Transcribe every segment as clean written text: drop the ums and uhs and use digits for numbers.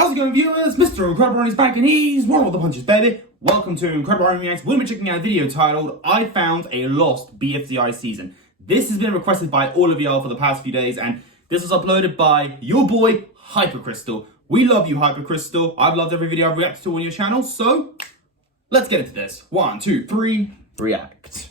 How's it going, viewers? Mr. Incredi-Brony is back and he's rolling with the punches, baby. Welcome to Incredi-Brony Reacts. We'll be checking out a video titled I Found a Lost BFDI Season. This has been requested by all of y'all for the past few days, and this was uploaded by your boy, Hypercrystal. We love you, Hypercrystal. I've loved every video I've reacted to on your channel, so let's get into this. 1, 2, 3, react.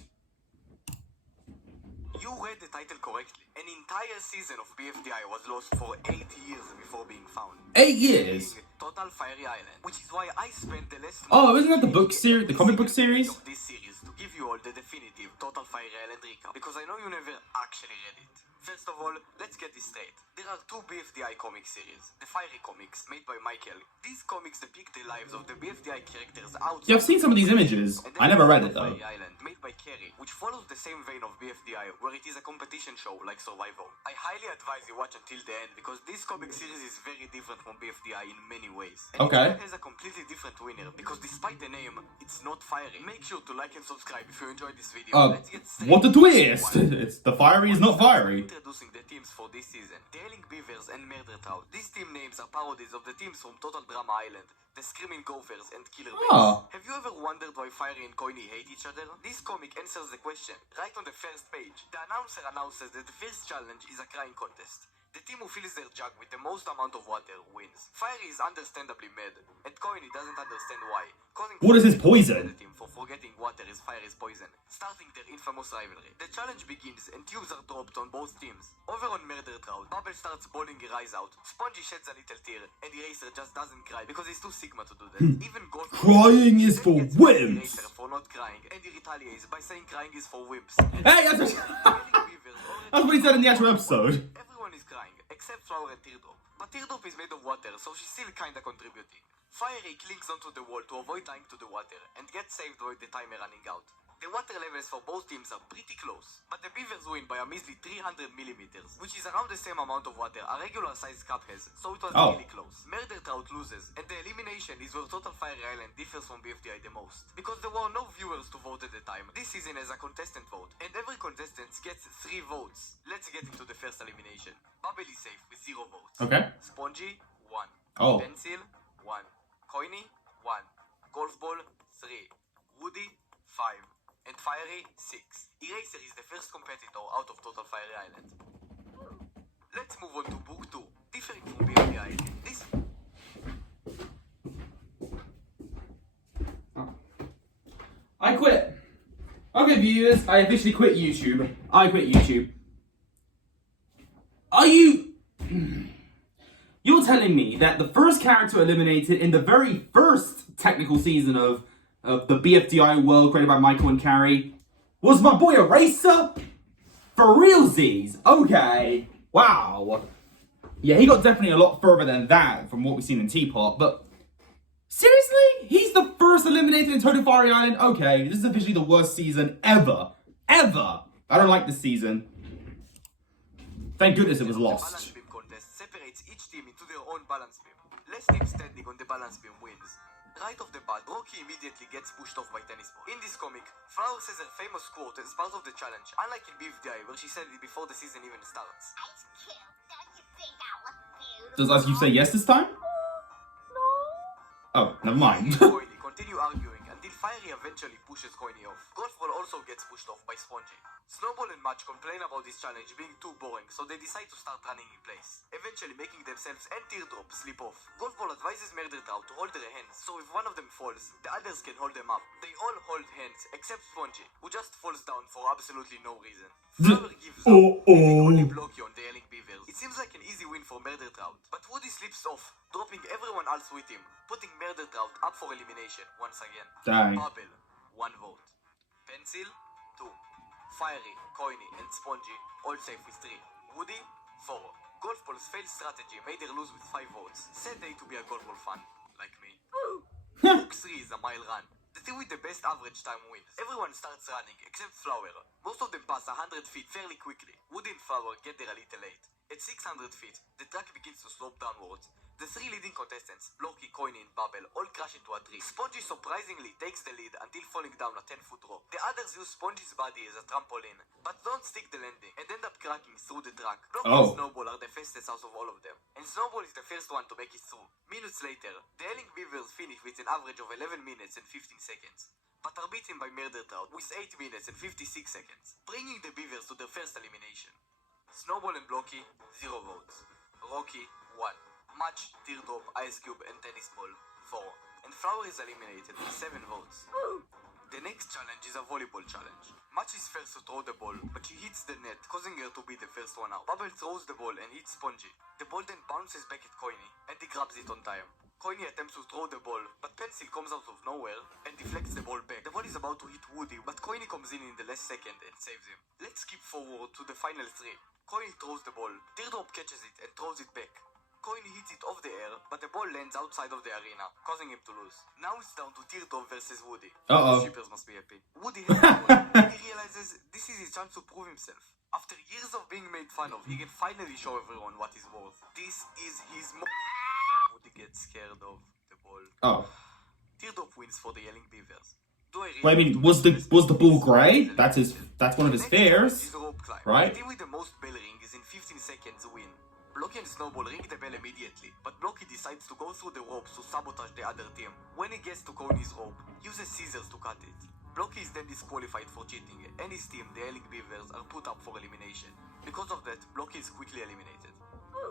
You read the title correctly. An entire season of BFDI was lost for 8 years before being found. 8 years? Total Fiery Island, which is why I spent the last... Oh, isn't that the book series, the comic book series? ...of this series to give you all the definitive Total Fiery Island recap, because I know you never actually read it. First of all, let's get this straight. There are two BFDI comic series. The Fiery comics, made by Michael. These comics depict the lives of the BFDI characters outside... Yeah, I've seen some of these images. I never read it, though. Fiery Island, made by Carrie, which follows the same vein of BFDI, where it is a competition show like Survivor. I highly advise you watch until the end, because this comic series is very different from BFDI in many ways. And okay. It has a completely different winner, because despite the name, it's not fiery. Make sure to like and subscribe if you enjoyed this video. Let's get straight. What the twist? It's the fiery is not fiery. Introducing the teams for this season. The Ailing Beavers and Murder Trout. These team names are parodies of the teams from Total Drama Island, the Screaming Gophers and Killer Bears. Have you ever wondered why Fiery and Coiny hate each other? This comic answers the question. Right on the first page, the announcer announces that the first challenge is a crying contest. The team who fills their jug with the most amount of water wins. Fiery is understandably mad, and Coiny doesn't understand why. What is his poison? The team for forgetting water is Fiery's poison, starting their infamous rivalry. The challenge begins and tubes are dropped on both teams. Over on Murder Trout, Bubble starts bawling her eyes out. Spongy sheds a little tear, and Eraser just doesn't cry because he's too Sigma to do that. Even Golf crying is for wimps. Eraser for not crying, and he retaliates by saying crying is for wimps. Hey, that's what he said in the actual episode. Everyone is crying, except Flower and Teardrop. But Teardrop is made of water, so she's still kinda contributing. Fiery clings onto the wall to avoid dying to the water, and gets saved with the timer running out. The water levels for both teams are pretty close, but the Beavers win by a measly 300 millimeters, which is around the same amount of water a regular sized cup has, so it was really close. Murder Trout loses, and the elimination is where Total Fiery Island differs from BFDI the most. Because there were no viewers to vote at the time, this season has a contestant vote, and every contestant gets 3 votes. Let's get into the first elimination. Bubble is safe with 0 votes. Okay. Spongy, 1. Oh. Pencil, 1. Coiny, 1. Golf Ball, 3. Woody, 5. And Fiery, 6. Eraser is the first competitor out of Total Fiery Island. Let's move on to Book 2. Differing from BFDI, this... I quit. Okay, viewers, I officially quit YouTube. I quit YouTube. Are you... You're telling me that the first character eliminated in the very first technical season of the BFDI world created by Michael and Carrie was my boy Eraser? For realsies? Okay. Wow. Yeah, he got definitely a lot further than that from what we've seen in Teapot, but seriously? He's the first eliminated in Total Fiery Island? Okay, this is officially the worst season ever. Ever. I don't like this season. Thank goodness it was lost. The balance beam contest separates each team into their own balance beam. Last team standing on the balance beam wins. Right off the bat, Rocky immediately gets pushed off by Tennis Ball. In this comic, Flower says her famous quote as part of the challenge, unlike in BFDI where she said it before the season even starts. Ice cube, don't you think I look beautiful? Does you say yes this time? No. Oh, never mind. Coiny continue arguing until Fiery eventually pushes Coiny off. Golf Ball also gets pushed off by Spongy. Snowball and Match complain about this challenge being too boring, so they decide to start running in place, eventually making themselves and Teardrop slip off. Golf Ball advises Murder Trout to hold their hands, so if one of them falls, the others can hold them up. They all hold hands, except Spongy, who just falls down for absolutely no reason. Flower gives up, only blocky on the Ailing Beavers. It seems like an easy win for Murder Trout, but Woody slips off, dropping everyone else with him, putting Murder Trout up for elimination once again. Dang. Bubble, 1 vote. Pencil, 2. Fiery, Coiny, and Spongy all safe with 3. Woody, 4. Golf Ball's failed strategy made her lose with 5 votes. Sad day to be a Golf Ball fan, like me. Book 3 is a mile run. The team with the best average time wins. Everyone starts running, except Flower. Most of them pass 100 feet fairly quickly. Woody and Flower get there a little late. At 600 feet, the track begins to slope downwards. The three leading contestants, Blocky, Coiny, and Bubble, all crash into a tree. Spongy surprisingly takes the lead until falling down a 10-foot rope. The others use Spongy's body as a trampoline, but don't stick the landing and end up cracking through the track. Blocky and Snowball are the fastest out of all of them, and Snowball is the first one to make it through. Minutes later, the Yelling Beavers finish with an average of 11 minutes and 15 seconds, but are beaten by Murder Trout with 8 minutes and 56 seconds, bringing the Beavers to their first elimination. Snowball and Blocky, 0 votes. Rocky, 1. Match, Teardrop, Ice Cube, and Tennis Ball, 4. And Flower is eliminated with 7 votes. The next challenge is a volleyball challenge. Match is first to throw the ball, but she hits the net, causing her to be the first one out. Bubble throws the ball and hits Spongy. The ball then bounces back at Coiny, and he grabs it on time. Coiny attempts to throw the ball, but Pencil comes out of nowhere and deflects the ball back. The ball is about to hit Woody, but Coiny comes in the last second and saves him. Let's skip forward to the final 3. Coiny throws the ball, Teardrop catches it and throws it back. Coiny hits it off the air, but the ball lands outside of the arena, causing him to lose. Now it's down to Teardrop versus Woody. The shippers must be happy. Woody has the ball, and he realizes this is his chance to prove himself. After years of being made fun of, he can finally show everyone what he's worth. This is his Woody gets scared of the ball. Teardrop wins for the Yelling Beavers. Well, I mean, was the ball grey? That's one of his fears, right? The team with the most bell ring is in 15 seconds win. Blocky and Snowball ring the bell immediately, but Blocky decides to go through the ropes to sabotage the other team. When he gets to Coony's rope, uses scissors to cut it. Blocky is then disqualified for cheating, and his team, the Yelling Beavers, are put up for elimination. Because of that, Blocky is quickly eliminated.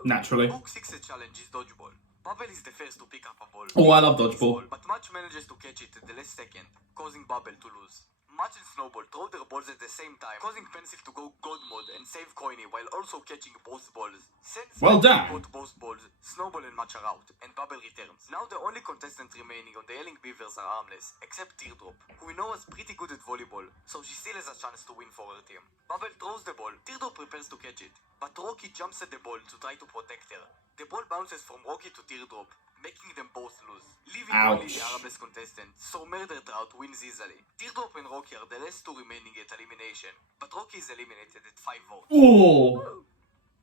Naturally. Book 6's challenge is dodgeball. Bubble is the first to pick up a ball. Oh, I love dodgeball. But Match manages to catch it at the last second, causing Bubble to lose. Match and Snowball throw their balls at the same time, causing Pencil to go God mode and save Coiny while also catching both balls. Since well done. caught both balls, Snowball and Match are out, and Bubble returns. Now the only contestant remaining on the Yelling Beavers are armless, except Teardrop, who we know is pretty good at volleyball, so she still has a chance to win for her team. Bubble throws the ball, Teardrop prepares to catch it, but Rocky jumps at the ball to try to protect her. The ball bounces from Rocky to Teardrop, making them both lose, leaving only the armless contestant, so Murder Trout wins easily. Teardrop and Rocky are the last two remaining at elimination, but Rocky is eliminated at 5 votes.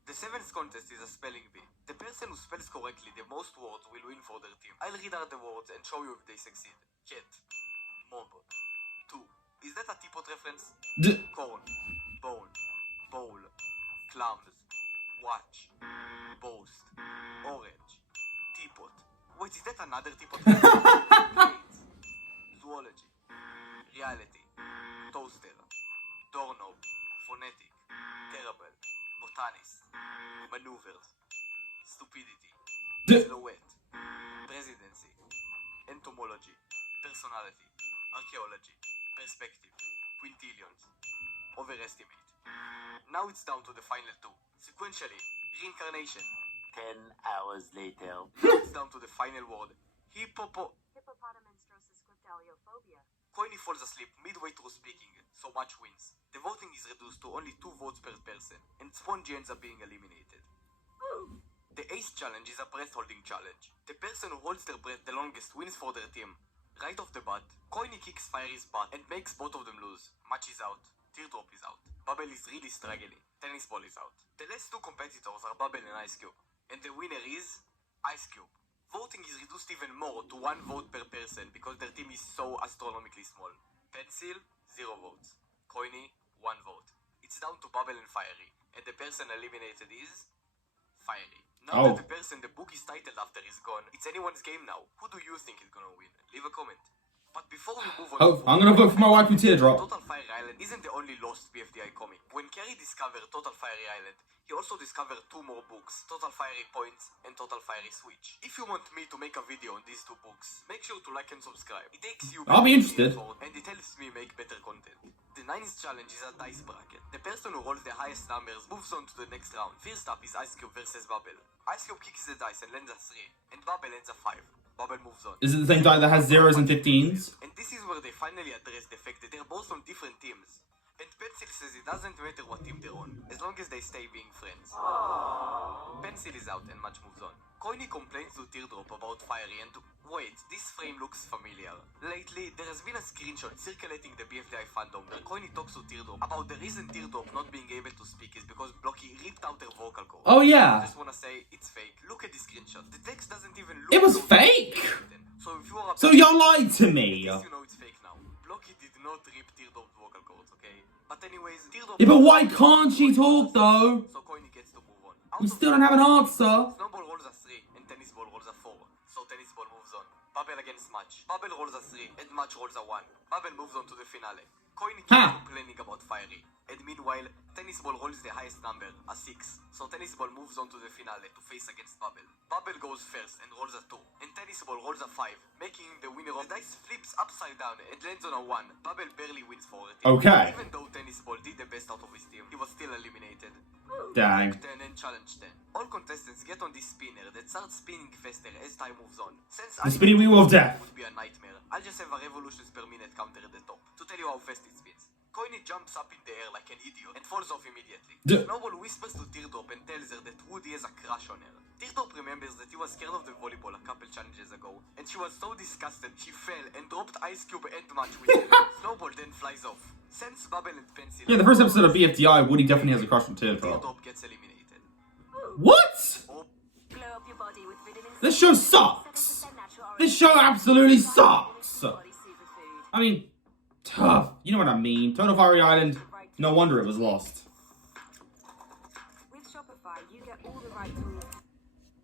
The 7th contest is a spelling bee. The person who spells correctly the most words will win for their team. I'll read out the words and show you if they succeed. Cat, mob, 2. Is that a teapot reference? Corn, bone, bowl, clams, watch, boast, orange, teapot. Wait, is that another teapot reference? Zoology, reality, toaster, doorknob, phonetic, terrible, botanist, maneuvers, stupidity, silhouette, presidency, entomology, personality, archaeology, perspective, quintillions, overestimate. Now it's down to the final 2. Sequentially, reincarnation. 10 hours later. Now it's down to the final word. Hippopotamonstrosis cryptaliophobia. Coiny falls asleep midway through speaking, so Match wins. The voting is reduced to only 2 votes per person, and Spongy ends up being eliminated. The 8th challenge is a breath-holding challenge. The person who holds their breath the longest wins for their team. Right off the bat, Coiny kicks Fiery's butt and makes both of them lose. Match is out. Teardrop is out. Bubble is really struggling. Tennis Ball is out. The last 2 competitors are Bubble and Ice Cube, and the winner is Ice Cube. Voting is reduced even more to 1 vote per person because their team is so astronomically small. Pencil, 0 votes. Coiny, 1 vote. It's down to Bubble and Fiery, and the person eliminated is Fiery. Now that the person the book is titled after is gone, it's anyone's game now. Who do you think is gonna win? Leave a comment. But before we move on, I'm gonna vote for my wife with Teardrop. Total Fiery Island isn't the only lost BFDI comic. When Carey discovered Total Fiery Island, he also discovered 2 more books, Total Fiery Points and Total Fiery Switch. If you want me to make a video on these 2 books, make sure to like and subscribe. It takes you I'll be interested. and it helps me make better content. The 9th challenge is a dice bracket. The person who rolls the highest numbers moves on to the next round. First up is Ice Cube versus Bubble. Ice Cube kicks the dice and lands a 3, and Bubble lands a 5. Bubble moves on. Is it the same die that has 0s and 15s? And this is where they finally address the fact that they're both on different teams. And Pencil says it doesn't matter what team they're on, as long as they stay being friends. Pencil is out and Match moves on. Coiny complains to Teardrop about Fiery and wait, this frame looks familiar. Lately, there has been a screenshot circulating the BFDI fandom where Coiny talks to Teardrop about the reason Teardrop not being able to speak is because Blocky ripped out her vocal cord. Oh yeah. I just wanna say, it's fake. Look at the screenshot. The text doesn't even look It was close to fake? So if you are So y'all lied to me. at least you know it's fake now. Blocky did not rip Teardrop's vocal cords, okay? But anyways, Teardrop... Yeah, but why can't she talk though? So Coiny gets to move on. We still don't have an answer. Snowball rolls a 3 and Tennis Ball rolls a 4. So Tennis Ball moves on. Bubble against Match. Bubble rolls a 3 and Match rolls a 1. Bubble moves on to the finale. Coiny keeps Ha! complaining about Fiery. And meanwhile, Tennis Ball rolls the highest number, a 6. So Tennis Ball moves on to the finale to face against Bubble. Bubble goes first and rolls a 2. And Tennis Ball rolls a 5, making him the winner of the dice flips upside down and lands on a 1. Bubble barely wins for her team. Okay. Even though Tennis Ball did the best out of his team, he was still eliminated. Dang. 10 and challenge 10. All contestants get on this spinner that starts spinning faster as time moves on. Since The spinning wheel of death. would be a nightmare, I'll just have a revolutions per minute counter at the top to tell you how fast it spins. Coiny jumps up in the air like an idiot and falls off immediately. Snowball whispers to Teardrop and tells her that Woody has a crush on her. Teardrop remembers that he was scared of the volleyball a couple challenges ago, and she was so disgusted she fell and dropped Ice Cube and Match with her. Snowball then flies off. Since Bubble and Pencil... Yeah, the first episode of BFDI, Woody definitely has a crush on Teardrop. Teardrop gets eliminated. What? Blow up your body with vitamins. This show sucks. 7% natural This show absolutely sucks. body superfood. I mean, tough. You know what I mean. Total Fiery Island. No wonder it was lost. With Shopify, you get all the right tools.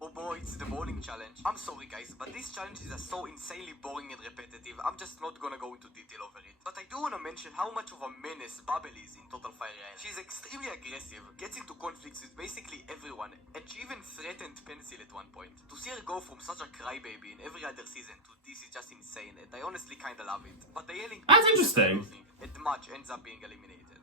Oh boy, it's the bowling challenge. I'm sorry guys, but these challenges are so insanely boring and repetitive, I'm just not gonna go into detail over it. But I do wanna mention how much of a menace Bubble is in Total Fire Island. She's extremely aggressive, gets into conflicts with basically everyone, and she even threatened Pencil at one point. To see her go from such a crybaby in every other season to this is just insane, and I honestly kinda love it. But the yelling... That's interesting. And Match ends up being eliminated.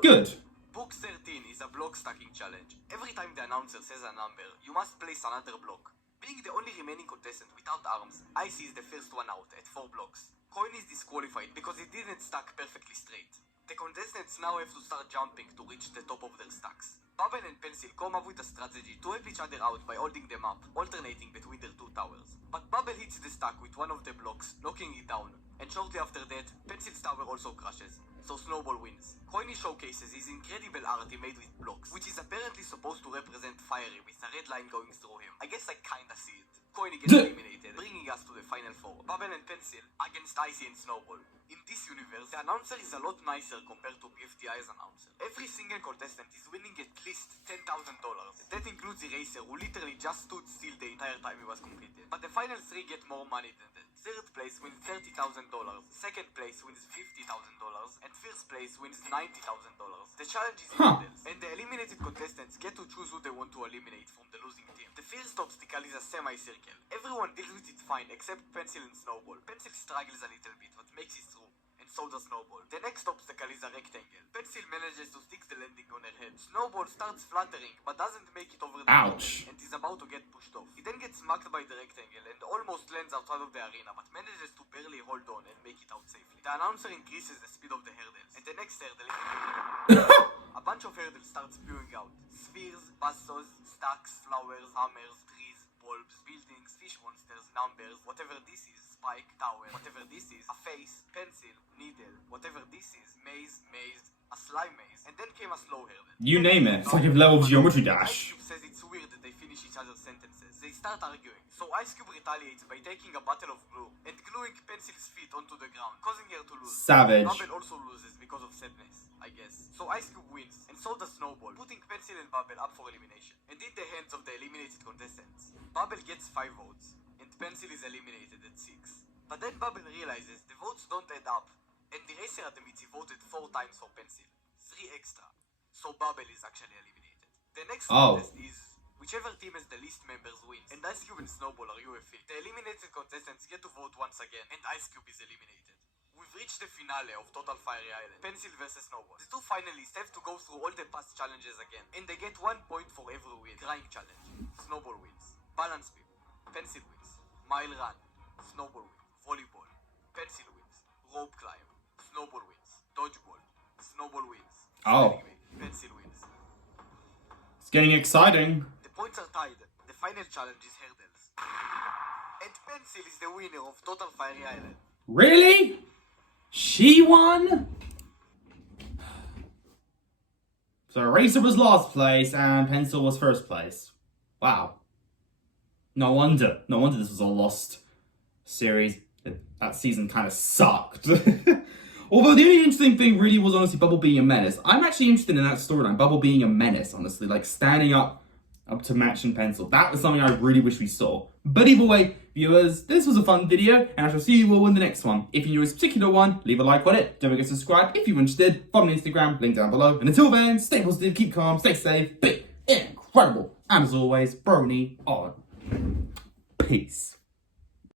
Good. Book 13 is a block stacking challenge. Every time the announcer says a number, you must place another block. Being the only remaining contestant without arms, Icy is the first one out at 4 blocks. Coin is disqualified because he didn't stack perfectly straight. The contestants now have to start jumping to reach the top of their stacks. Bubble and Pencil come up with a strategy to help each other out by holding them up, alternating between their 2 towers. But Bubble hits the stack with one of the blocks, knocking it down, and shortly after that, Pencil's tower also crashes. So Snowball wins. Coiny showcases his incredible art he made with blocks, which is apparently supposed to represent Fiery with a red line going through him. I guess I kinda see it. Coiny gets eliminated, bringing us to the final 4. Bubble and Pencil against Icy and Snowball. In this universe, the announcer is a lot nicer compared to BFDI's announcer. Every single contestant is winning at least $10,000. That includes Eraser, who literally just stood still the entire time he was completed. But the final 3 get more money than that. Third place wins $30,000, second place wins $50,000, and first place wins $90,000. The challenge is medals, and the eliminated contestants get to choose who they want to eliminate from the losing team. The first obstacle is a semicircle. Everyone deals with it fine except Pencil and Snowball. Pencil struggles a little bit, but makes it through. And so does Snowball. The next obstacle is a rectangle. Pencil manages to stick the landing on her head. Snowball starts fluttering, but doesn't make it over the Ouch. mountain, and is about to get pushed off. He then gets smacked by the rectangle and almost lands outside of the arena, but manages to barely hold on and make it out safely. The announcer increases the speed of the hurdles, and the next hurdle a bunch of hurdles start spewing out. Spheres, buzzsaws, stacks, flowers, hammers, trees, bulbs, buildings, fish monsters, numbers, whatever this is, spike, tower, whatever this is, a face, pencil, needle, whatever this is, maze, a slime maze, and then came a slow hurdle. You name it. It's like a level of Geometry Dash. Ice Cube says it's weird that they finish each other's sentences. They start arguing. So Ice Cube retaliates by taking a bottle of glue and gluing Pencil's feet onto the ground, causing her to lose. Savage. Bubble also loses because of sadness, I guess. So Ice Cube wins, and so does Snowball, putting Pencil and Bubble up for elimination. And in the hands of the eliminated contestants, Bubble gets 5 votes, and Pencil is eliminated at 6. But then Bubble realizes the votes don't add up, and the racer admits he voted 4 times for Pencil. 3 extra. So Bubble is actually eliminated. The next contest is whichever team has the least members wins, and Ice Cube and Snowball are UFA. The eliminated contestants get to vote once again, and Ice Cube is eliminated. We've reached the finale of Total Fiery Island, Pencil vs Snowball. The 2 finalists have to go through all the past challenges again, and they get 1 point for every win. Crying challenge, Snowball wins. Balance beam, Pencil wins. Mile run, Snowball wins. Volleyball, Pencil wins. Rope climb, Snowball wins. Dodgeball, Snowball wins. Oh. Spelling bee, Pencil wins. It's getting exciting. The points are tied. The final challenge is hurdles. And Pencil is the winner of Total Fiery Island. Really? She won? So Eraser was last place and Pencil was first place. Wow. No wonder this was a lost series. That season kind of sucked. Although the only interesting thing really was honestly Bubble being a menace. I'm actually interested in that storyline, Bubble being a menace, honestly. Like standing up to Match and Pencil. That was something I really wish we saw. But either way, viewers, this was a fun video, and I shall see you all in the next one. If you enjoyed this particular one, leave a like on it. Don't forget to subscribe if you're interested. Follow me on Instagram, link down below. And until then, stay positive, keep calm, stay safe, be incredible. And as always, Brony on. Peace.